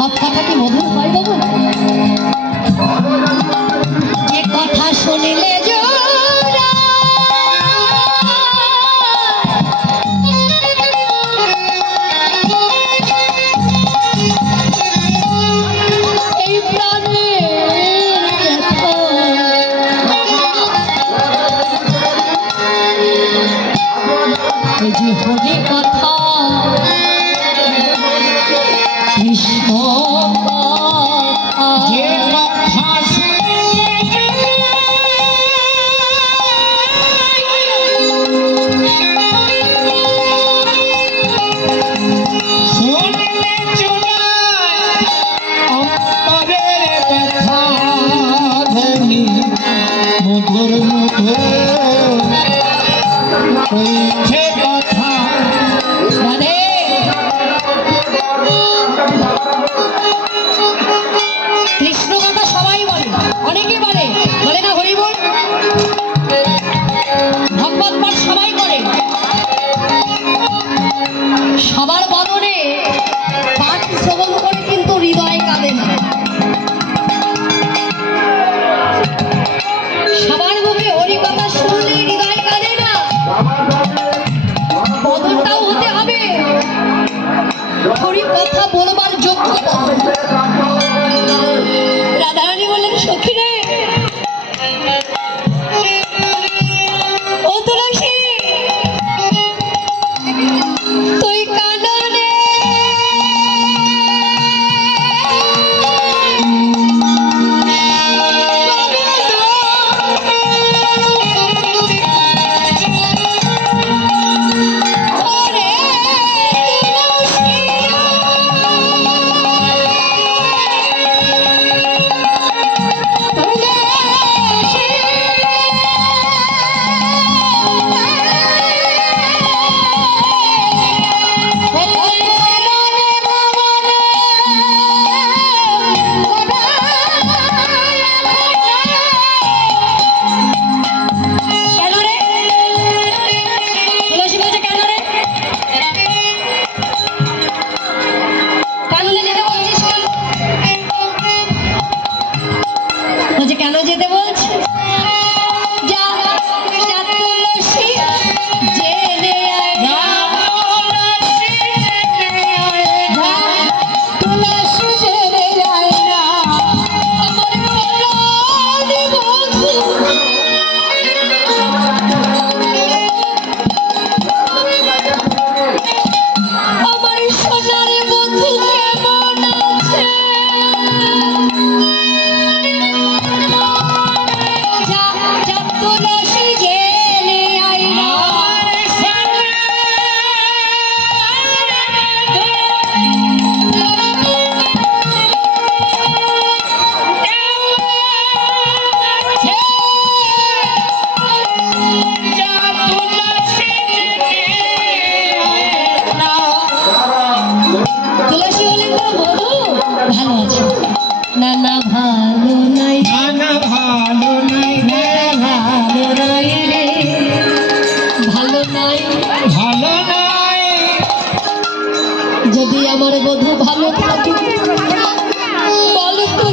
সব কথা কি মধুর হয় বাবু কথা শুনিলে Thank you. বদলটাও হতে হবে। কথা বলবার যোগ্যতা। ভালো নাই যদি আমার বধু ভালো থাকে বলো তো